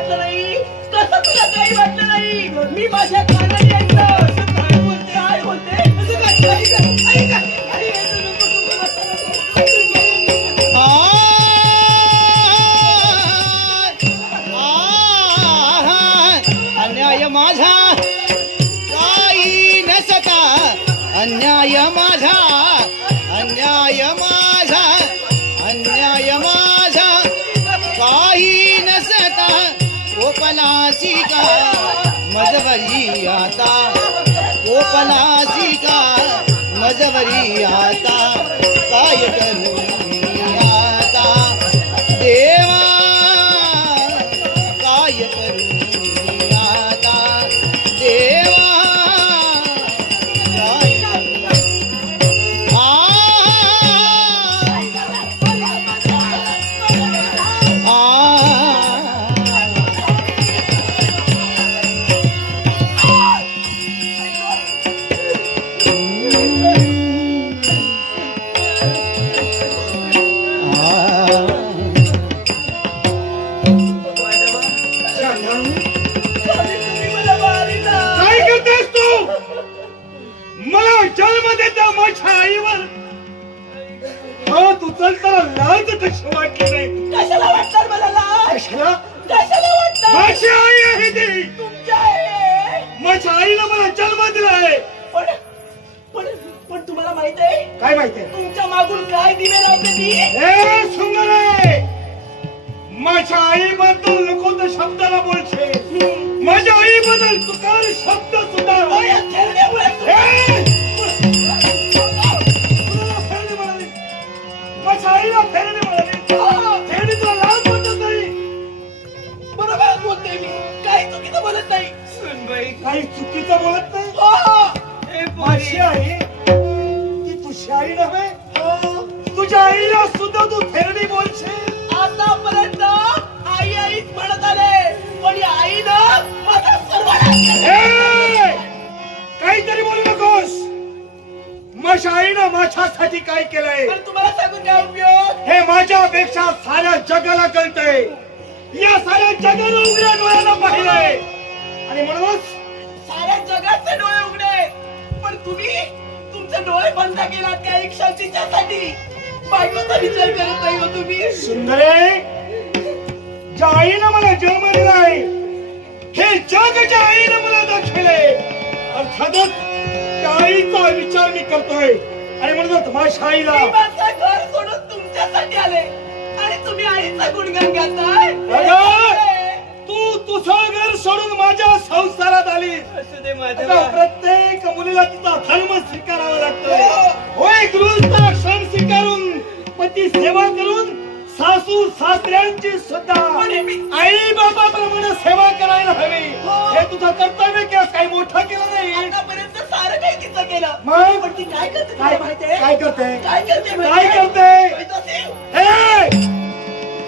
वाटलं नाही. तसं तुला काही वाटलं नाही. मी माझ्या कानाने ऐकलं. काय बोलते काय बोलते? असं काय? अन्याय माझा. काही नसता. अन्याय माझा. मजवरी आता. कोपनासी का मजवरी आता. काय करू? जन्म देता माझ्या आईवर हो तू चल तर लाज कशी वाटली नाही कशाला वाटणार मला लाज? कशाला? कशाला वाटणार माझी आई आहे ती. तुमच्या आहे. माझ्या आईला मला जन्म दिला आहे पण पण पण तुम्हाला माहीत आहे? काय तुमच्या मागून काय दिवे लावते ती? ए सुंदरे! माझ्या नको तर शब्दाला बोलशे माझ्या आई बद्दल तू काय शब्द सुद्धा ए! माझ्या आईला फेरणे म्हणाले. फेरणे तुला लाज वाटत नाही. बरोबर बोलते मी. काही चुकीचं बोलत नाही. सुनबाई. काही चुकीचं बोलत नाही? हो हे. माझी आई ती तुझी आई नव्हे? तुझ्या आईला सुद्धा तू फेरणी बोलशील. आतापर्यंत माझ्यासाठी काय केलंय? पण तुम्हाला सांगून काय उपयोग? हे माझ्यापेक्षा साऱ्या जगाला कळतंय. या साऱ्या जगाला उघड्या डोळ्यानं पाहिलंय. आणि म्हणूनच साऱ्या जगाचे डोळे उघडे. पण तुम्ही तुमचे डोळे बंद केलात काही क्षणिच्यासाठी बायकोचा विचार करत नाही हो तुम्ही. सुंदरे ज्या आईनं मला जन्म दिलाय हे जग ज्या आईनं मला दाखवलंय. अर्थातच त्या आईचा विचार मी करतोय. आणि म्हणूनच माझ्या आईला मी माझं घर सोडून तुमच्यासाठी आले. आणि तुम्ही आईचा गुणगान गाताय. अगं! तू तुझं घर सोडून माझ्या संसारात आली असू दे आता प्रत्येक मुलीला तिचा धर्म स्वीकारावा लागतोय. होय गृहस्थ श्रम स्वीकारून पती सेवा करून सासू सासऱ्यांची सुद्धा पण मी- आई बाबाप्रमाणे सेवा करायला हवी. हो. हे तुझं कर्तव्य की काही मोठं केलं नाही? आतापर्यंत सारं काही तिचं केलं मग? पण ती काय करते काय तुला माहितीये काय करते काय करते काय माहितीये? करते? माहीत असेल? हे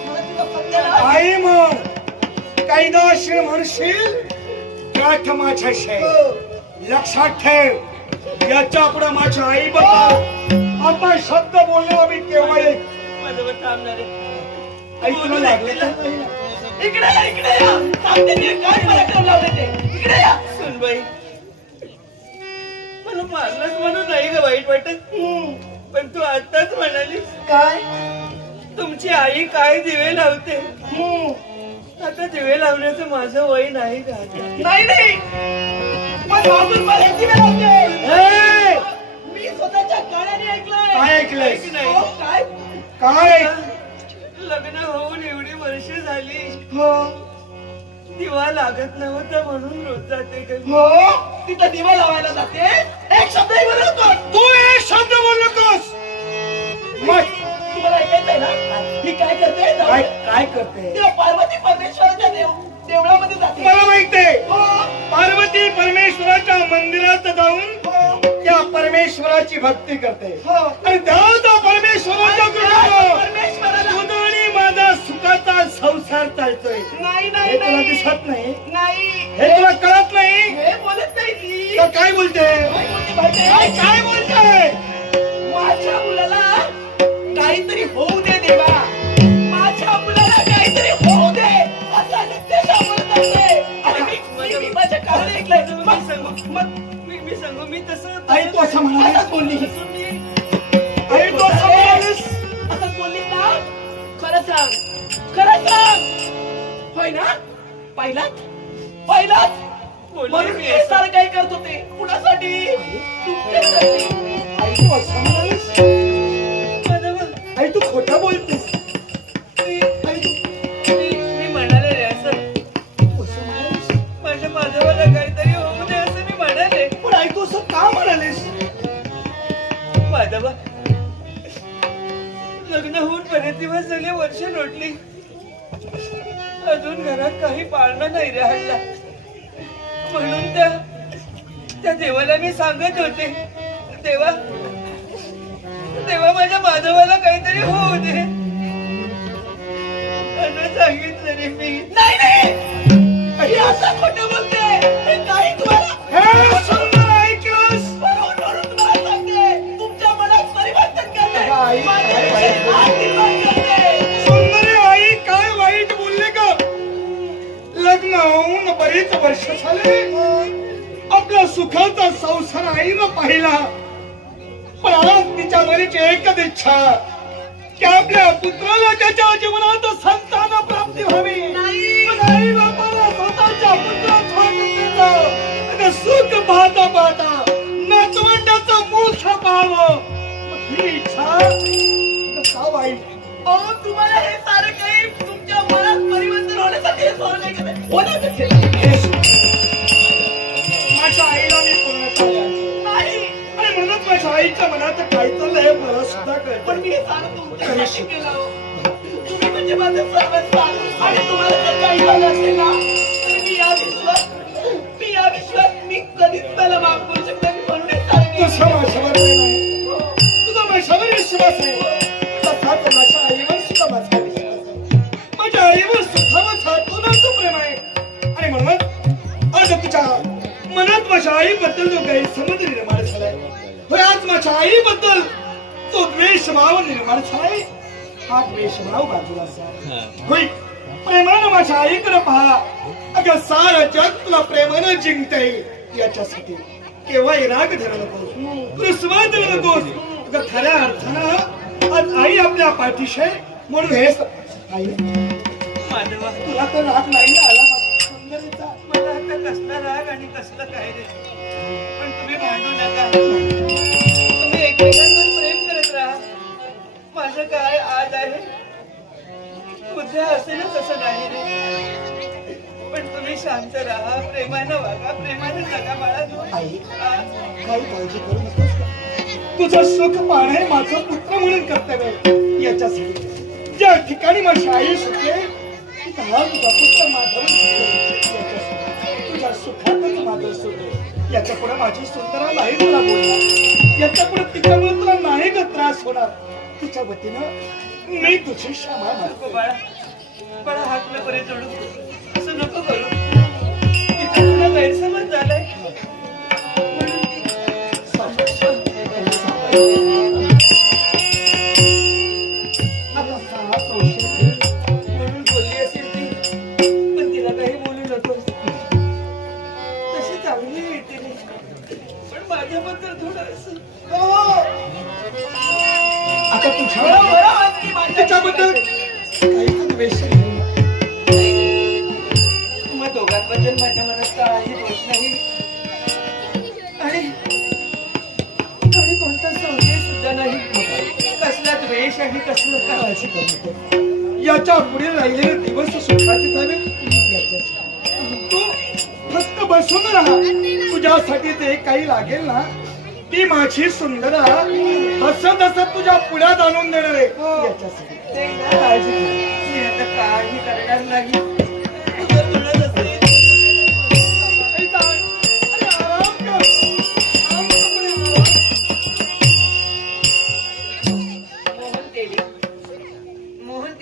मला तिला सत्याला- आई मग म्हणशील गाठ माझ्या शे हो. लक्षात ठेव याच्यापुढे माझ्या आई बद्दल आपण शब्द बोललो मी केव्हा एक माझ्यावर थांबणार आहे. आई तुला लागले तर नाही ना? इकडे या, इकडे या. सांगते मी काय पराक्रम लावले ते. इकडे या. सुनबाई मला मारलंच म्हणून नाही ग वाईट वाटत. पण तू आताच म्हणालीस काय? तुमची आई काय दिवे लावते? आता दिवे लावण्याचं माझं वय नाही का नाही नाही. पण अजून मला दिवे लावते? ए, मी स्वतःच्या कानाने ऐकलंय. काय ऐकलंयस? ऐक नाही. हो, काय? काय? लग्न होऊन एवढी वर्ष झाली. हो. दिवा लागत नव्हता म्हणून रोज जाते. हो? तिथं दिवा लावायला जाते? एक बरोबर तू. एक शब्द बोल नकोस मग तुम्हाला ऐकायचंय ना? मी काय करते? काय काय करते? तेव्हा पार्वती परमेश्वराच्या देव देवळामध्ये जाते. मला माहितीये हो, पार्वती परमेश्वराच्या मंदिरात जाऊन हो, त्या परमेश्वराची भक्ती करते. हो. आणि त्या परमेश्वराच्या परमेश्वराला माझा सुखाचा संसार चालतोय. नाही हे नाही. तुला दिसत नाही. नाही. हे तुला कळत नाही. हे बोलत नाही काय बोलते? काय बोलताय? माझ्या मुलाला काहीतरी होऊ दे देवा. माझ्या मुलाला काहीतरी होऊ दे असा मी माझ्या कानाला ऐकलंय. मग मग मी सांगू. मी तसं आई तू असं म्हणालीस? बोलली. आई तू असं म्हणालीस सांग. खरं सांग. होय ना? पहिलात पहिलात म्हणून मी हे सारं काय करत होते कुणासाठी? तुमच्यासाठी. आई असं म्हणून त्या देवाला मी सांगत होते. देवा देवा माझ्या माधवाला काहीतरी होऊ दे. असं सांगितलं रे मी. नाही नाही! असं खोटं बोलते नाही तुम्हाला तुमच्या मनात परिवर्तन करते लग्न बरीच वर्ष झाले. आपला सुखाचा संसार आईनं पाहिला. पण आज तिच्या मनाची एकच इच्छा की आपल्या पुत्राला त्याच्या जीवनात संतान प्राप्ती व्हावी. आई बापाला स्वतःच्या पुत्रात सुख पाहता पाहता नातवंडाचं मोक्ष पाहावं. ही इच्छा आता का वाईट तुम्हाला हे सारे माझ्या आईला मी पूर्णता नाही आणि म्हणूनच माझ्या आईच्या मनात काय चाललंय हे मला सुद्धा पण मी तुम्ही म्हणजे माझं सर्वस्व आणि तुम्हाला जर काही झालं असेल ना तर मी या विश्वात मी या मी कधीच त्याला माफ आईबद्दल जो गैरसमज निर्माण झालाय. होय आज माझ्या आईबद्दल तो द्वेष भाव निर्माण झालाय. हा द्वेष भाव बाजूला होय प्रेमानं माझ्या आईकडे पहा. अगं सारं जग तुला प्रेमानं जिंकता येईल याच्यासाठी केव्हाही राग धरू नकोस. रुसवा धरू नकोस. अगं खऱ्या अर्थानं आज आई आपल्या पाठीशी म्हणून हे स- आई तुला तर राग नाही आला. कसला राग आणि कसलं काय रे? पण तुम्ही भांडू नका. तुम्ही एकमेकांवर प्रेम करत राहा. माझं काय आज आहे? उद्या असेलच असं नाही रे. पण तुम्ही शांत राहा प्रेमानं वागा प्रेमानं जगा बाळा आई काही काळजी करू नकोस का? तुझं सुख पाहणं माझं पुत्र म्हणून कर्तव्य. याच्यासाठी. ज्या ठिकाणी माझी आई तिथं हा तुझा पुत्र सुटेल. तुझ्या सुखातच माझं सुख. याच्यापुढे माझी सुंदरा नाही तुला बोलणार. याच्यापुढे तिच्यामुळे तुला नाही का त्रास होणार? तिच्या वतीनं मी तुझी क्षमा मागतो. बाळा बाळा हात नको रे जोडू. असं नको करू. इथं तुला गैरसमज झालाय. म्हणून आणि कसलं काय काळजी करू नको. याच्यापुढे राहिलेले दिवस सुखाचे याच्यासाठी. तू फक्त बसून राहा. तुझ्यासाठी ते काही लागेल ना. ती माझी सुंदरा हसत हसत तुझ्या पुढ्यात आणून देणार आहे. आता काही करणार नाही.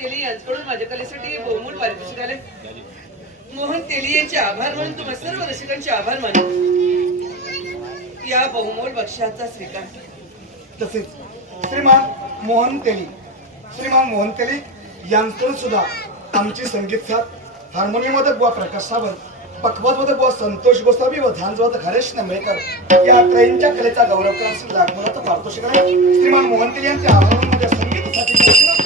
तेली यांच्याकडून माझ्या कलेसाठी बहुमूल पारितोषिक आले मोहन तेली यांचे आभार मानून तुम्हा सर्व रसिकांचे आभार मानून या बहुमोल बक्षाचा स्वीकार तसेच श्रीमान मोहन तेली श्रीमान मोहन तेली यांकडून सुद्धा आमची संगीत साथ हार्मोनियम वादक बुवा प्रकाश सावंत पकवत बुवा संतोष गोसावी व ध्यानजवळ हरेश नंबेकर या त्रयींच्या कलेचा गौरव करण्यासाठी लागणारा पारितोषिक आहे. श्रीमान मोहन तेली केली यांच्या आवाजामध्ये संगीतासाठी